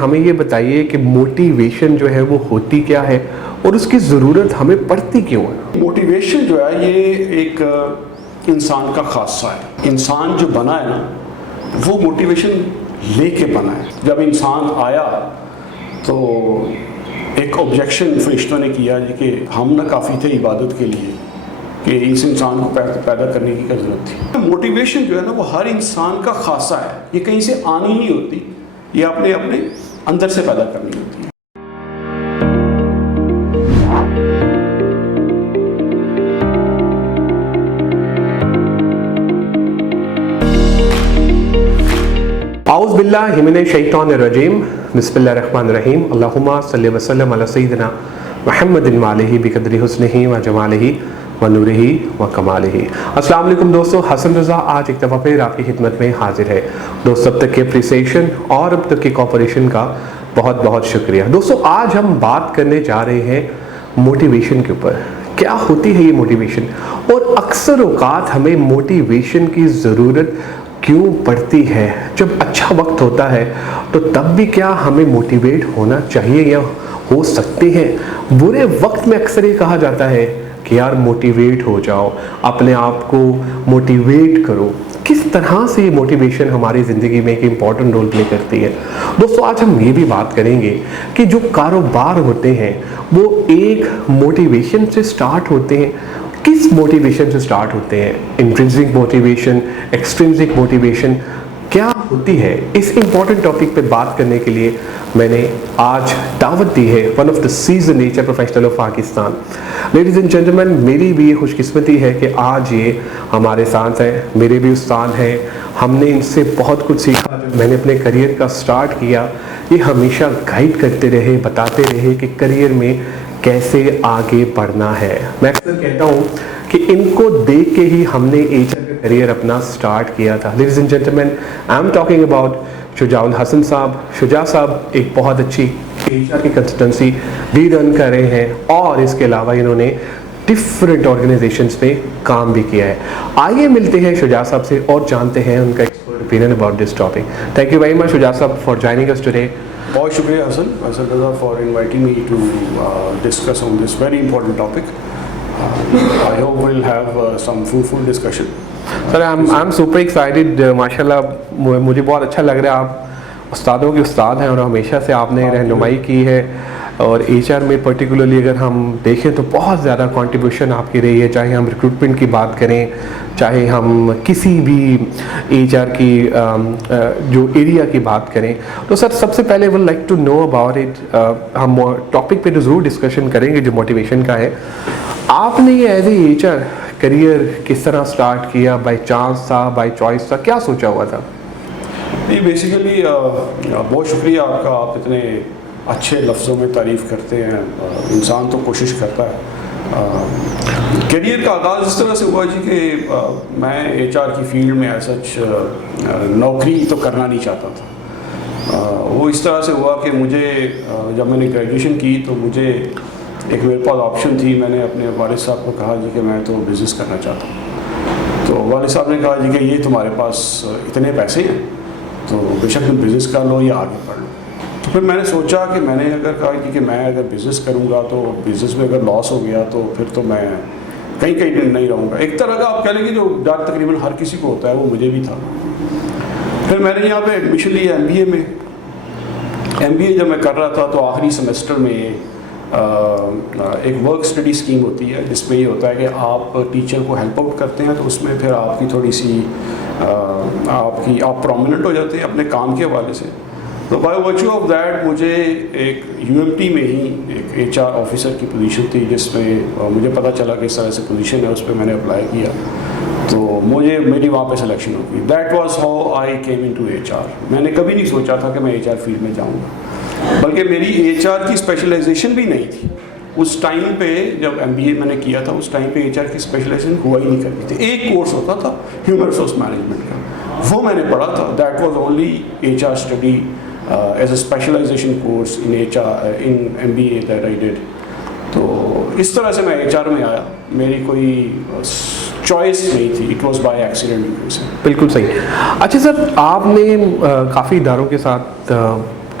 ہمیں یہ بتائیے کہ موٹیویشن جو ہے وہ ہوتی کیا ہے اور اس کی ضرورت ہمیں پڑتی کیوں ہے؟ موٹیویشن جو ہے یہ ایک انسان کا خاصہ ہے. انسان جو بنا ہے نا وہ موٹیویشن لے کے بنا ہے. جب انسان آیا تو ایک آبجیکشن فرشتوں نے کیا کہ ہم نہ کافی تھے عبادت کے لیے کہ اس انسان کو پیدا کرنے کی کیا ضرورت تھی. موٹیویشن جو ہے نا وہ ہر انسان کا خاصہ ہے. یہ کہیں سے آنی نہیں ہوتی, یہ اپنے اندر سے پیدا کرنی ہوتی ہے. اعوذ باللہ من الشیطان الرجیم. بسم اللہ الرحمن الرحیم. اللہم صلی وسلم علی سیدنا محمد وآلہ بقدر حسنہ وجمالہ ونورہ وکمالہ. السلام علیکم دوستو, حسن رضا آج ایک دفعہ پھر آپ کی خدمت میں حاضر ہے. دوستو اب تک کی اپریسیشن اور اب تک کی کوپریشن کا بہت بہت شکریہ. دوستو آج ہم بات کرنے جا رہے ہیں موٹیویشن کے اوپر. کیا ہوتی ہے یہ موٹیویشن اور اکثر اوقات ہمیں موٹیویشن کی ضرورت کیوں پڑتی ہے؟ جب اچھا وقت ہوتا ہے تو تب بھی کیا ہمیں موٹیویٹ ہونا چاہیے یا ہو سکتے ہیں؟ برے وقت میں اکثر یہ کہا جاتا ہے کہ یار موٹیویٹ ہو جاؤ, اپنے آپ کو موٹیویٹ کرو. کس طرح سے یہ موٹیویشن ہماری زندگی میں ایک امپورٹنٹ رول پلے کرتی ہے؟ دوستو آج ہم یہ بھی بات کریں گے کہ جو کاروبار ہوتے ہیں وہ ایک موٹیویشن سے سٹارٹ ہوتے ہیں. کس موٹیویشن سے سٹارٹ ہوتے ہیں؟ انٹرنسک موٹیویشن, ایکسٹرنسک موٹیویشن کیا ہوتی ہے؟ اس امپورٹنٹ ٹاپک پہ بات کرنے کے لیے میں نے آج دعوت دی ہے one of the season H R professional of Pakistan. Ladies and gentlemen, میری بھی یہ خوش قسمتی ہے کہ آج یہ ہمارے ساتھ ہیں. میرے بھی استاد ہیں, ہم نے ان سے بہت کچھ سیکھا. جب میں نے اپنے کریئر کا سٹارٹ کیا یہ ہمیشہ گائیڈ کرتے رہے, بتاتے رہے کہ کریئر میں کیسے آگے بڑھنا ہے. میں اکثر کہتا ہوں کہ ان کو دیکھ کے ہی ہم نے ایچ آر کا کریئر اپنا سٹارٹ کیا تھا. Ladies and gentleman, I am talking about Shuja ul Hassan صاحب. شجاع صاحب ایک بہت اچھی ایچ آر کی کنسلٹنسی بھی رن کر رہے ہیں اور اس کے علاوہ انہوں نے ڈفرینٹ آرگنائزیشنس میں کام بھی کیا ہے. آئیے ملتے ہیں شجاع صاحب سے اور جانتے ہیں ان کا expert opinion about this topic. Thank you very much Shuja صاحب فار جوائننگ اس ٹوڈے. بہت شکریہ Hasan Raza for inviting me to discuss on this very important topic. I hope we'll have some fruitful discussion. Sir I'm super excited. ماشاء اللہ مجھے بہت اچھا لگ رہا ہے. آپ استادوں کے استاد ہیں اور ہمیشہ سے آپ نے رہنمائی کی ہے اور ایچ آر میں پرٹیکولرلی اگر ہم دیکھیں تو بہت زیادہ کنٹریبیوشن آپ کی رہی ہے. چاہے ہم ریکروٹمنٹ کی بات کریں, چاہے ہم کسی بھی ایچ آر کی جو ایریا کی بات کریں. تو سر سب سے پہلے would like to know about it. ہم ٹاپک پہ تو ضرور ڈسکشن کریں گے جو موٹیویشن کا ہے. آپ نے یہ ایز اے ایچ آر کریئر کس طرح سٹارٹ کیا؟ بائی چانس تھا, بائی چوائس تھا, کیا سوچا ہوا تھا؟ جی بیسیکلی بہت شکریہ آپ کا. آپ اتنے اچھے لفظوں میں تعریف کرتے ہیں. انسان تو کوشش کرتا ہے. کیریئر کا آغاز اس طرح سے ہوا جی کہ میں ایچ آر کی فیلڈ میں ایز سچ نوکری تو کرنا نہیں چاہتا تھا. وہ اس طرح سے ہوا کہ مجھے جب میں نے گریجویشن کی تو مجھے ایک میرے پاس آپشن تھی. میں نے اپنے والد صاحب کو کہا جی کہ میں تو بزنس کرنا چاہتا ہوں. تو والد صاحب نے کہا جی کہ یہ تمہارے پاس اتنے پیسے ہیں تو بے شک تم بزنس کر لو یا آگے پڑھ لو. تو پھر میں نے سوچا کہ میں نے اگر کہا کہ میں اگر بزنس کروں گا تو بزنس میں اگر لاس ہو گیا تو پھر تو میں کہیں نہیں رہوں گا. ایک طرح کا آپ کہہ لیں کہ جو ڈر تقریباً ہر کسی کو ہوتا ہے وہ مجھے بھی تھا. پھر میں نے یہاں پہ ایڈمیشن لیا ایم بی اے میں. ایم بی اے جب میں کر رہا تھا تو آخری سیمسٹر میں ایک ورک اسٹڈی اسکیم ہوتی ہے جس میں یہ ہوتا ہے کہ آپ ٹیچر کو ہیلپ آؤٹ کرتے ہیں تو اس میں پھر آپ کی تھوڑی سی آپ پرومیننٹ ہو جاتے ہیں اپنے کام کے حوالے سے. تو بائی ورچو آف دیٹ مجھے ایک یو ایم ٹی میں ہی ایک ایچ آر آفیسر کی پوزیشن تھی جس میں مجھے پتہ چلا کہ اس طرح سے پوزیشن ہے. اس پہ میں نے اپلائی کیا تو میری وہاں پہ سلیکشن ہو گئی. That was how I came into HR آر. میں نے کبھی نہیں سوچا تھا کہ میں ایچ آر فیلڈ میں جاؤں گا, بلکہ میری ایچ آر کی اسپیشلائزیشن بھی نہیں تھی. اس ٹائم پہ جب ایم بی اے میں نے کیا تھا اس ٹائم پہ ایچ آر کی اسپیشلائزیشن ہوا ہی نہیں کرتی تھی. ایک کورس ہوتا تھا ہیومن ریسورس مینجمنٹ کا, وہ میں نے پڑھا تھا. That was only H R study as a specialization course in H R in M B A that I did. تو اس طرح سے میں ایچ آر میں آیا. میری کوئی چوائس نہیں تھی, اٹ واز بائی ایکسیڈنٹ. بالکل صحیح. اچھا سر, آپ نے کافی اداروں کے ساتھ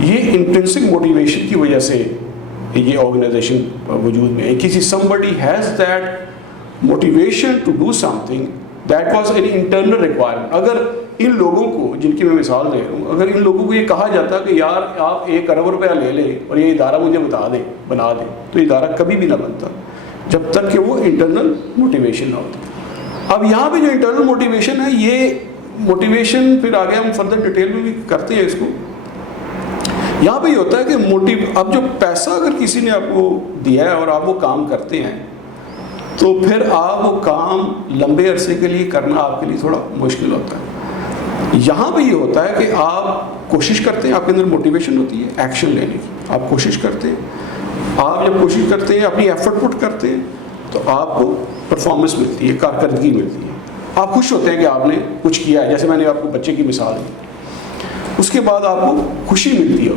یہ انٹرنسک موٹیویشن کی وجہ سے یہ آرگنائزیشن وجود میں ہے. کسی somebody has that motivation to do something that was an internal requirement. اگر ان لوگوں کو جن کی میں مثال دے رہا ہوں, اگر ان لوگوں کو یہ کہا جاتا کہ یار آپ 1 ارب روپیہ لے لیں اور یہ ادارہ مجھے بنا دیں, تو ادارہ کبھی بھی نہ بنتا جب تک کہ وہ انٹرنل موٹیویشن نہ ہوتی. اب یہاں پہ جو انٹرنل موٹیویشن ہے, یہ موٹیویشن پھر آگے ہم فردر ڈیٹیل میں بھی کرتے ہیں اس کو. یہاں پہ یہ ہوتا ہے کہ اب جو پیسہ اگر کسی نے آپ کو دیا ہے اور آپ وہ کام کرتے ہیں, تو پھر آپ وہ کام لمبے عرصے کے لیے کرنا آپ کے لیے تھوڑا مشکل ہوتا ہے. یہاں پہ یہ ہوتا ہے کہ آپ کوشش کرتے ہیں, آپ کے اندر موٹیویشن ہوتی ہے ایکشن لینے کی, آپ کوشش کرتے ہیں. آپ جب کوشش کرتے ہیں, اپنی ایفرٹ پٹ کرتے ہیں, تو آپ کو پرفارمنس ملتی ہے, کارکردگی ملتی ہے, آپ خوش ہوتے ہیں کہ آپ نے کچھ کیا ہے. جیسے میں نے آپ کو بچے کی مثال دی, اس کے بعد آپ کو خوشی ملتی ہے,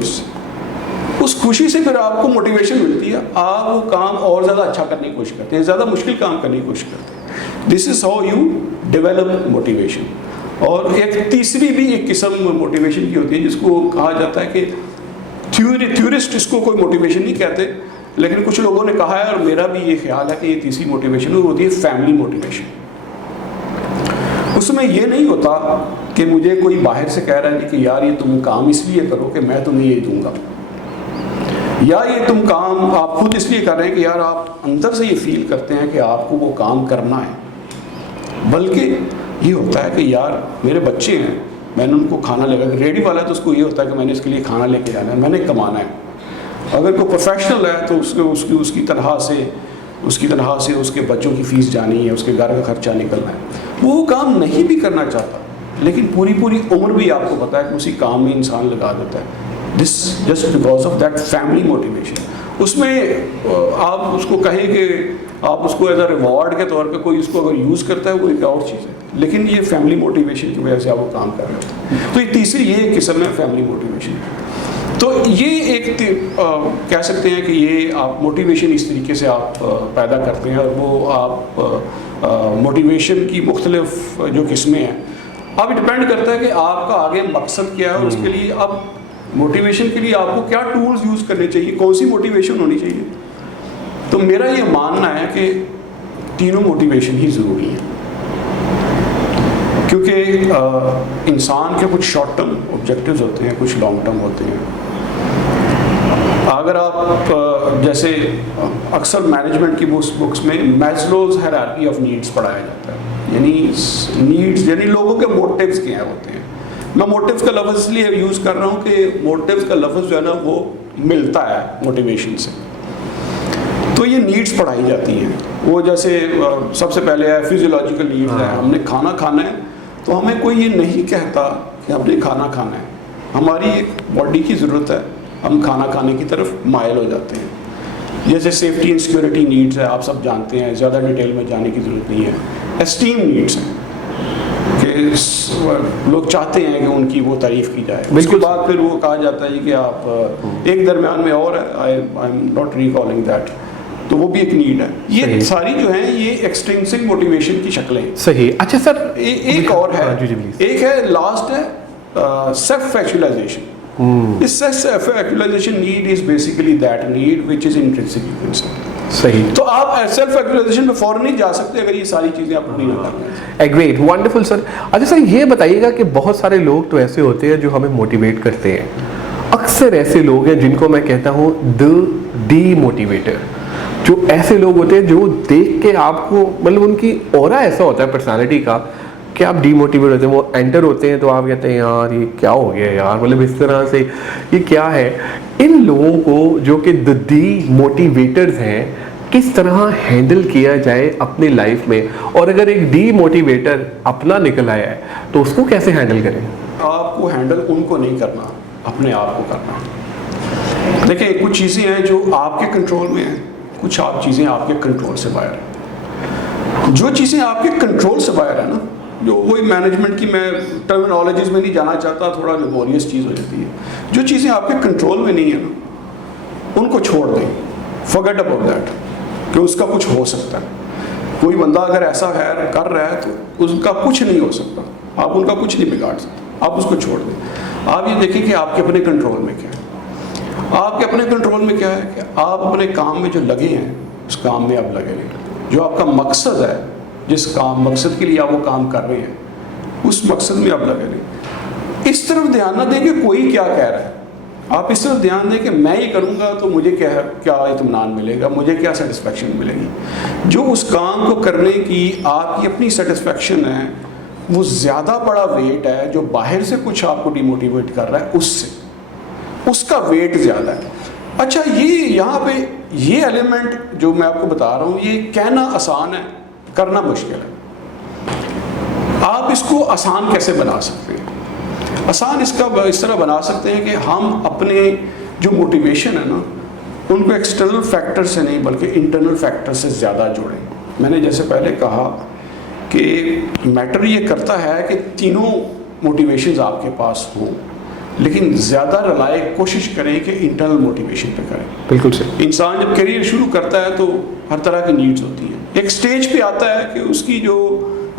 اس خوشی سے پھر آپ کو موٹیویشن ملتی ہے, آپ وہ کام اور زیادہ اچھا کرنے کی کوشش کرتے ہیں, زیادہ مشکل کام کرنے کی کوشش کرتے ہیں. This is how you develop motivation. اور ایک تیسری بھی ایک قسم موٹیویشن کی ہوتی ہے جس کو کہا جاتا ہے کہ تھیورسٹ اس کو کوئی موٹیویشن نہیں کہتے, لیکن کچھ لوگوں نے کہا ہے, اور میرا بھی یہ خیال ہے کہ یہ تیسری موٹیویشن ہوتی ہے فیملی موٹیویشن. اس میں یہ نہیں ہوتا کہ مجھے کوئی باہر سے کہہ رہا ہے کہ یار یہ تم کام اس لیے کرو کہ میں تمہیں یہ دوں گا, یا یہ تم کام آپ خود اس لیے کر رہے ہیں کہ یار آپ اندر سے یہ فیل کرتے ہیں کہ آپ کو وہ کام کرنا ہے. بلکہ یہ ہوتا ہے کہ یار میرے بچے ہیں, میں نے ان کو کھانا لے کر, ریڈی والا ہے تو اس کو یہ ہوتا ہے کہ میں نے اس کے لیے کھانا لے کے جانا ہے, میں نے کمانا ہے. اگر کوئی پروفیشنل ہے تو اس کی تنخواہ سے اس کے بچوں کی فیس جانی ہے, اس کے گھر کا خرچہ نکلنا ہے. وہ کام نہیں بھی کرنا چاہتا, لیکن پوری عمر بھی آپ کو پتا ہے کہ اسی کام میں انسان لگا دیتا ہے. This just because of that family motivation. اس میں آپ اس کو کہیں کہ آپ اس کو ایز اے ریوارڈ کے طور پہ کوئی اس کو اگر یوز کرتا ہے وہ ایک اور چیز ہے, لیکن یہ فیملی موٹیویشن کی وجہ سے آپ وہ کام کر رہے ہوتے ہیں. تو یہ تیسری یہ ایک قسم ہے فیملی موٹیویشن. تو یہ ایک کہہ سکتے ہیں کہ یہ آپ موٹیویشن اس طریقے سے آپ پیدا کرتے ہیں, اور وہ آپ موٹیویشن کی مختلف جو قسمیں ہیں, اب ڈپینڈ کرتا ہے کہ آپ کا آگے مقصد کیا ہے, اور اس کے لیے اب موٹیویشن کے لیے آپ کو کیا ٹولز یوز کرنے چاہیے, کون سی موٹیویشن ہونی چاہیے. تو میرا یہ ماننا ہے کہ تینوں موٹیویشن ہی ضروری ہیں, کیونکہ انسان کے کچھ شارٹ ٹرم آبجیکٹیوز ہوتے ہیں, کچھ لانگ ٹرم ہوتے ہیں. اگر آپ جیسے اکثر مینجمنٹ کی بکس میں میسلوز ہیرارکی آف نیڈس پڑھایا جاتا ہے, یعنی نیڈس یعنی لوگوں کے موٹیوز کیا ہوتے ہیں. میں موٹیوز کا لفظ اس لیے یوز کر رہا ہوں کہ موٹیوز کا لفظ جو ہے نا وہ ملتا ہے موٹیویشن سے. تو یہ نیڈس پڑھائی جاتی ہیں. وہ جیسے سب سے پہلے ہے فیزیولوجیکل نیڈس ہے, ہم نے کھانا کھانا ہے تو ہمیں کوئی یہ نہیں کہتا کہ ہم نے کھانا کھانا ہے, ہماری ایک باڈی کی ضرورت ہے, ہم کھانا کھانے کی طرف مائل ہو جاتے ہیں. جیسے سیفٹی اینڈ سیکورٹی نیڈس ہے, آپ سب جانتے ہیں, زیادہ ڈیٹیل میں جانے کی ضرورت نہیں ہے. اسٹیم نیڈس ہیں کہ لوگ چاہتے ہیں کہ ان کی وہ تعریف کی جائے. اس کے بعد پھر وہ کہا جاتا ہے کہ آپ ایک درمیان میں اور ہے, I am not recalling that, تو وہ بھی ایک نیڈ ہے. یہ ساری جو ہیں یہ ایکسٹرنسک موٹیویشن کی شکلیں. صحیح. اچھا سر, ایک اور ہے, ایک ہے لاسٹ ہے self ایکچوائزیشن. This self-actualization need is basically that need which is intrinsic, you can say. صحیح. تو آپ سیلف ایکچوائزیشن میں فوراً نہیں جا سکتے اگر یہ ساری چیزیں آپ پوری نہ کریں. ایگریٹ, ونڈرفل سر. اچھا سر, یہ بتائیے گا کہ بہت سارے لوگ تو ایسے ہوتے ہیں جو ہمیں موٹیویٹ کرتے ہیں. اکثر ایسے لوگ ہیں جن کو میں کہتا ہوں دی ڈی موٹیویٹر, جو ایسے لوگ ہوتے ہیں جو دیکھ کے آپ کو مطلب ان کی اورا ایسا ہوتا ہے پرسنالٹی کا کہ آپ ڈی موٹیویٹ ہوتے ہیں. وہ انٹر ہوتے ہیں تو آپ کہتے ہیں یار یہ کیا ہو گیا یار, مطلب اس طرح سے یہ کیا ہے. ان لوگوں کو جو کہ دی موٹیویٹرز ہیں, کس طرح ہینڈل کیا جائے اپنی لائف میں, اور اگر ایک ڈی موٹیویٹر اپنا نکل آیا ہے تو اس کو کیسے ہینڈل کریں؟ آپ کو ہینڈل ان کو نہیں کرنا, اپنے آپ کو کرنا ہے. دیکھیں کچھ چیزیں ہیں جو آپ کے کنٹرول میں ہیں, کچھ چیزیں آپ کے کنٹرول سے باہر ہیں. جو چیزیں آپ کے کنٹرول سے باہر ہیں نا, جو وہی مینجمنٹ کی میں ٹرمینالوجیز میں نہیں جانا چاہتا, تھوڑا لیبوریس چیز ہو جاتی ہے. جو چیزیں آپ کے کنٹرول میں نہیں ہیں نا, ان کو چھوڑ دیں, forget about that, کہ اس کا کچھ ہو سکتا ہے. کوئی بندہ اگر ایسا ہے کر رہا ہے تو اس کا کچھ نہیں ہو سکتا, آپ ان کا کچھ نہیں بگاڑ سکتے, آپ اس کو چھوڑ دیں. آپ یہ دیکھیں کہ آپ کے اپنے کنٹرول میں کیا ہے. آپ کے اپنے کنٹرول میں کیا ہے کہ آپ اپنے کام میں جو لگے ہیں اس کام میں آپ لگے رہیں. جو آپ کا مقصد ہے, جس مقصد کے لیے آپ وہ کام کر رہے ہیں, اس مقصد میں آپ لگے رہیں. اس طرف دھیان نہ دیں کہ کوئی کیا کہہ رہا ہے, آپ اس طرف دھیان دیں کہ میں یہ کروں گا تو مجھے کیا اطمینان ملے گا, مجھے کیا سیٹسفیکشن ملے گی. جو اس کام کو کرنے کی آپ کی اپنی سیٹسفیکشن ہے, وہ زیادہ بڑا ویٹ ہے جو باہر سے کچھ آپ کو ڈی موٹیویٹ کر رہا ہے, اس سے اس کا ویٹ زیادہ ہے. اچھا, یہ یہاں پہ یہ ایلیمنٹ جو میں آپ کو بتا رہا ہوں, یہ کہنا آسان ہے, کرنا مشکل ہے. آپ اس کو آسان کیسے بنا سکتے ہیں؟ آسان اس طرح بنا سکتے ہیں کہ ہم اپنے جو موٹیویشن ہے نا, ان کو ایکسٹرنل فیکٹر سے نہیں بلکہ انٹرنل فیکٹر سے زیادہ جوڑیں. میں نے جیسے پہلے کہا کہ میٹر یہ کرتا ہے کہ تینوں موٹیویشنز آپ کے پاس ہوں, لیکن زیادہ کوشش کریں کہ انٹرنل موٹیویشن پہ کریں. بالکل صحیح. انسان جب کیریئر شروع کرتا ہے تو ہر طرح کی نیڈز ہوتی ہیں. ایک سٹیج پہ آتا ہے کہ اس کی جو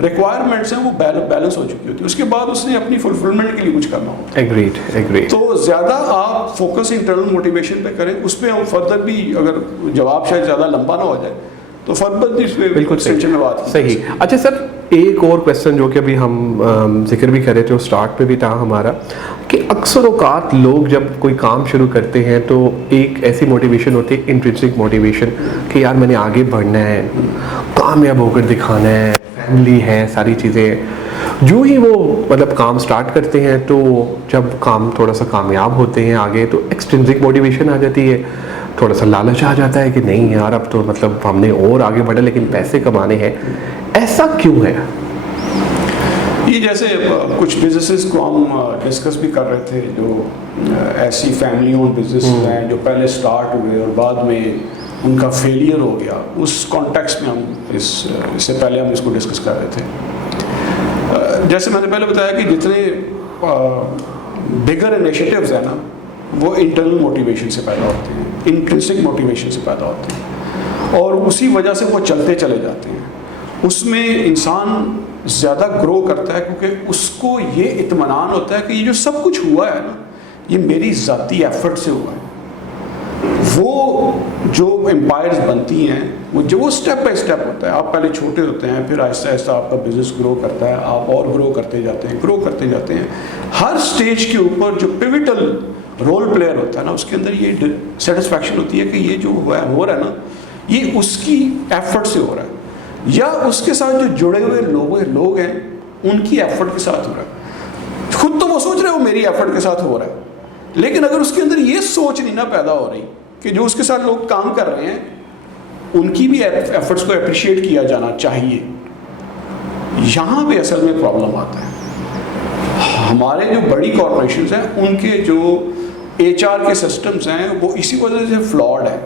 ریکوائرمنٹس ہیں وہ بیلنس ہو چکی ہوتی ہے, اس کے بعد اس نے اپنی فلفلمنٹ کے لیے کچھ کرنا ہوتا ہے. ایگریڈ. تو زیادہ آپ فوکس انٹرنل موٹیویشن پہ کریں. اس پہ ہم فردر بھی, اگر جواب شاید زیادہ لمبا نہ ہو جائے تو فردر بھی اس پہ بالکل صحیح. اچھا سر, ایک اور کویسچن جو کہ ابھی ہم ذکر بھی کر رہے تھے, وہ اسٹارٹ پہ بھی تھا ہمارا, کہ اکثر اوقات لوگ جب کوئی کام شروع کرتے ہیں تو ایک ایسی موٹیویشن ہوتی ہے, انٹرنسک موٹیویشن, کہ یار میں نے آگے بڑھنا ہے, کامیاب ہو کر دکھانا ہے, فیملی ہے, ساری چیزیں. جو ہی وہ مطلب کام سٹارٹ کرتے ہیں تو جب کام تھوڑا سا کامیاب ہوتے ہیں آگے, تو ایکسٹرنسک موٹیویشن آ جاتی ہے, تھوڑا سا لالچ آ جاتا ہے کہ نہیں یار اب تو مطلب ہم نے اور آگے بڑھا لیکن پیسے کمانے ہیں. ایسا کیوں ہے؟ یہ جیسے کچھ بزنسز کو ہم ڈسکس بھی کر رہے تھے, جو ایسی فیملی اون بزنس ہیں جو پہلے سٹارٹ ہوئے اور بعد میں ان کا فیلئر ہو گیا. اس کانٹیکسٹ میں ہم اس سے پہلے ہم اس کو ڈسکس کر رہے تھے. جیسے میں نے پہلے بتایا کہ جتنے بگر انیشیٹیوز ہیں نا, وہ انٹرنل موٹیویشن سے پیدا ہوتے ہیں, انٹرنسک موٹیویشن سے پیدا ہوتے ہیں, اور اسی وجہ سے وہ چلتے چلے جاتے ہیں. اس میں انسان زیادہ گرو کرتا ہے کیونکہ اس کو یہ اطمینان ہوتا ہے کہ یہ جو سب کچھ ہوا ہے نا, یہ میری ذاتی ایفرٹ سے ہوا ہے. وہ جو امپائرز بنتی ہیں وہ سٹیپ بائی سٹیپ ہوتا ہے. آپ پہلے چھوٹے ہوتے ہیں, پھر آہستہ آہستہ آپ کا بزنس گرو کرتا ہے, آپ اور گرو کرتے جاتے ہیں. ہر سٹیج کے اوپر جو پیوٹل رول پلیئر ہوتا ہے نا, اس کے اندر یہ سیٹسفیکشن ہوتی ہے کہ یہ جو ہو رہا ہے نا, یہ اس کی ایفرٹ سے ہو رہا ہے, یا اس کے ساتھ جو جڑے ہوئے لوگ ہیں ان کی ایفرٹ کے ساتھ ہو رہا ہے. خود تو وہ سوچ رہے ہیں وہ میری ایفرٹ کے ساتھ ہو رہا ہے, لیکن اگر اس کے اندر یہ سوچ نہیں نہ پیدا ہو رہی کہ جو اس کے ساتھ لوگ کام کر رہے ہیں ان کی بھی ایفرٹس کو اپریشیٹ کیا جانا چاہیے, یہاں پہ اصل میں پرابلم آتا ہے. ہمارے جو بڑی کارپوریشنز ہیں ان کے جو HR کے سسٹمز ہیں وہ اسی وجہ سے فلاڈ ہے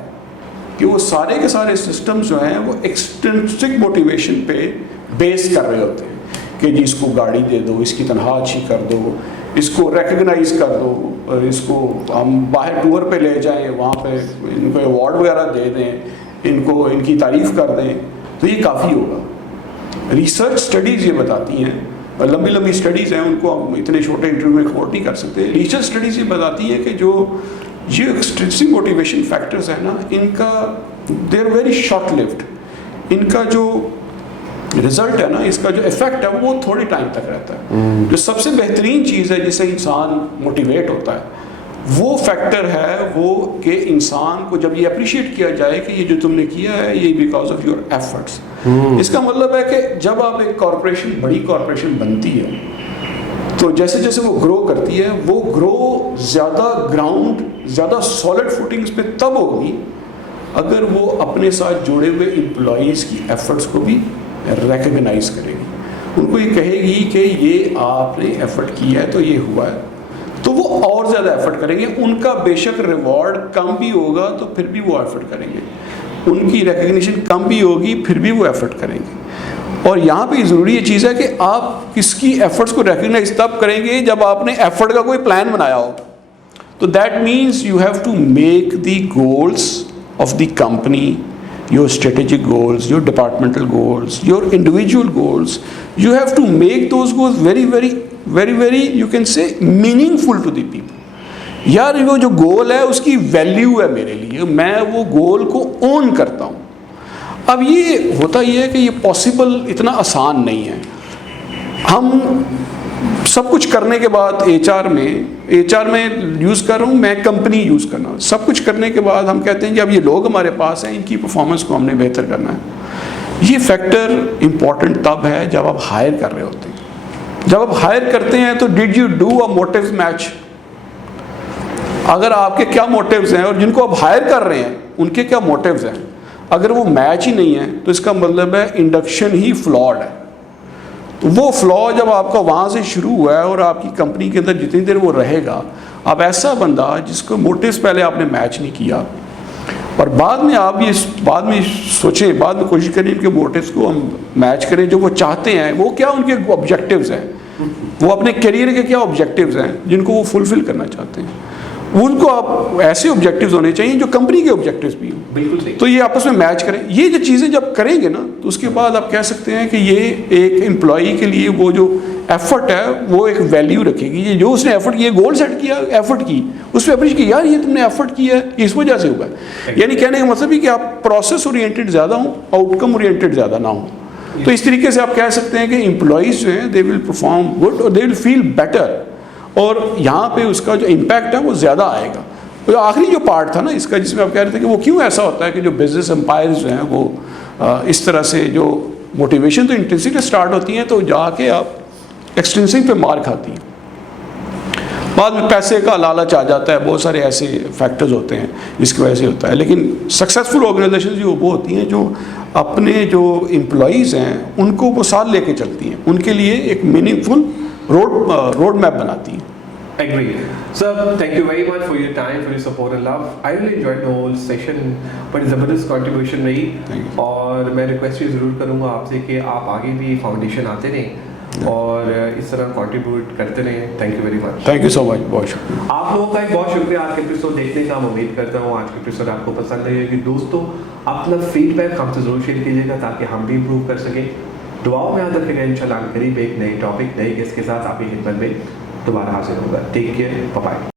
کہ وہ سارے کے سارے سسٹمز جو ہیں وہ ایکسٹرنسک موٹیویشن پہ بیس کر رہے ہوتے ہیں کہ جی اس کو گاڑی دے دو, اس کی تنخواہ اچھی کر دو, اس کو ریکگنائز کر دو, اس کو ہم باہر ٹور پہ لے جائیں, وہاں پہ ان کو ایوارڈ وغیرہ دے دیں, ان کی تعریف کر دیں, تو یہ کافی ہوگا. ریسرچ سٹڈیز یہ بتاتی ہیں, لمبی اسٹڈیز ہیں, ان کو ہم اتنے چھوٹے انٹرویو میں کور نہیں کر سکتے. ریسرچ سٹڈیز یہ بتاتی ہیں کہ جو یہ ایکسٹرنسک موٹیویشن فیکٹرز ہیں نا, ان کا they are very short lived. ان کا جو رزلٹ ہے نا, اس کا جو افیکٹ ہے وہ تھوڑے ٹائم تک رہتا ہے. جو سب سے بہترین چیز ہے جس سے انسان موٹیویٹ ہوتا ہے وہ فیکٹر ہے وہ کہ انسان کو جب یہ اپریشیٹ کیا جائے کہ یہ جو تم نے کیا ہے یہ بیکاز آف یور ایفرٹس. اس کا مطلب ہے کہ جب آپ ایک بڑی کارپوریشن بنتی ہے تو جیسے جیسے وہ گرو کرتی ہے, وہ گرو زیادہ سالڈ فوٹنگز پہ تب ہوگی اگر وہ اپنے ساتھ جڑے ہوئے امپلائیز کی ایفرٹس کو بھی ریکگنائز کرے گی. ان کو یہ کہے گی کہ یہ آپ نے ایفرٹ کیا ہے تو یہ ہوا ہے, تو وہ اور زیادہ ایفرٹ کریں گے. ان کا بے شک ریوارڈ کم بھی ہوگا تو پھر بھی وہ ایفرٹ کریں گے, ان کی ریکگنیشن کم بھی ہوگی پھر بھی وہ ایفرٹ کریں گے. اور یہاں پہ ضروری یہ چیز ہے کہ آپ کس کی ایفرٹس کو ریکگنائز تب کریں گے جب آپ نے ایفرٹ کا کوئی پلان بنایا ہو. تو that means you have to make the goals of the company, your strategic goals, your departmental goals, your individual goals, you have to make those goals very, you can say meaningful to the people. یار وہ جو گول ہے اس کی value ہے میرے لیے, میں وہ گول کو اون کرتا ہوں. اب یہ ہوتا یہ ہے کہ یہ پاسبل اتنا آسان نہیں ہے. ہم سب کچھ کرنے کے بعد ایچ آر میں یوز کر رہا ہوں, میں کمپنی یوز کرنا, سب کچھ کرنے کے بعد ہم کہتے ہیں کہ اب یہ لوگ ہمارے پاس ہیں, ان کی پرفارمنس کو ہم نے بہتر کرنا ہے. یہ فیکٹر امپورٹنٹ تب ہے جب آپ ہائر کر رہے ہوتے ہیں. جب آپ ہائر کرتے ہیں تو did you do a motives match. اگر آپ کے کیا موٹیوز ہیں اور جن کو آپ ہائر کر رہے ہیں ان کے کیا موٹیوز ہیں, اگر وہ میچ ہی نہیں ہے تو اس کا مطلب ہے انڈکشن ہی فلاڈ ہے. تو وہ فلا جب آپ کا وہاں سے شروع ہوا ہے اور آپ کی کمپنی کے اندر جتنی دیر وہ رہے گا, آپ ایسا بندہ جس کو موٹیوز پہلے آپ نے میچ نہیں کیا اور بعد میں آپ یہ سوچیں, بعد میں کوشش کریں ان کے موٹیوز کو ہم میچ کریں, جو وہ چاہتے ہیں وہ کیا ان کے آبجیکٹیوز ہیں, وہ اپنے کیریئر کے کیا آبجیکٹیوز ہیں جن کو وہ فلفل کرنا چاہتے ہیں. ان کو آپ ایسے آبجیکٹیوز ہونے چاہیے جو کمپنی کے آبجیکٹیوز بھی ہوں. بالکل صحیح. تو یہ آپس میں میچ کریں. یہ جو چیزیں جب کریں گے نا تو اس کے بعد آپ کہہ سکتے ہیں کہ یہ ایک امپلائی کے لیے وہ جو ایفرٹ ہے وہ ایک ویلیو رکھے گی. یہ جو اس نے ایفرٹ کیا, گول سیٹ کیا, ایفرٹ کی, اس پہ اپریشیٹ کیا, یار یہ تم نے ایفرٹ کیا ہے اس وجہ سے ہوا ہے. یعنی کہنے کا مطلب ہے کہ آپ پروسیس اورینٹیڈ زیادہ ہوں, آؤٹ کم اورینٹیڈ زیادہ نہ ہوں. تو اس طریقے سے آپ کہہ سکتے ہیں کہ امپلائیز جو ہیں دے ول پرفارم گڈ اور دے ول فیل بیٹر, اور یہاں پہ اس کا جو امپیکٹ ہے وہ زیادہ آئے گا. آخری جو پارٹ تھا نا اس کا, جس میں آپ کہہ رہے تھے کہ وہ کیوں ایسا ہوتا ہے کہ جو بزنس امپائرز جو ہیں وہ اس طرح سے جو موٹیویشن تو انٹینسٹی اسٹارٹ ہوتی ہیں تو جا کے آپ ایکسٹینسنگ پہ مار کھاتی ہیں. بعد میں پیسے کا لالچ آ جاتا ہے, بہت سارے ایسے فیکٹرز ہوتے ہیں جس کی وجہ سے ہوتا ہے. لیکن سکسیزفل آرگنائزیشن جو وہ ہوتی ہیں جو اپنے جو امپلائیز ہیں ان کو وہ ساتھ لے کے چلتی ہیں, ان کے لیے ایک میننگ فل روڈ میپ بناتی ہیں. Agree. Sir, thank you very much for your time, for your support and love. I really enjoyed the whole session. بڑی زبردست contribution رہی, اور میں ریکویسٹ یہ ضرور کروں گا آپ سے کہ آپ آگے بھی فاؤنڈیشن آتے رہیں اور اس طرح کنٹریبیوٹ کرتے رہیں. Thank you very much. Thank you so much. بہت شکریہ. آپ لوگوں کا ایک بہت شکریہ آج کے ایپیسوڈ دیکھنے کا. میں امید کرتا ہوں آج کے ایپیسوڈ آپ کو پسند آئے گی. دوستوں, اپنا فیڈ بیک ہم سے ضرور شیئر کیجیے گا تاکہ ہم بھی امپروو کر سکیں. دعاؤں میں یاد رکھیں گا. انشاءاللہ قریب ایک نئی ٹاپک, نئے گیسٹ کے ساتھ آپ کی خدمت میں دوبارہ حاضر ہوگا. Take care, bye bye.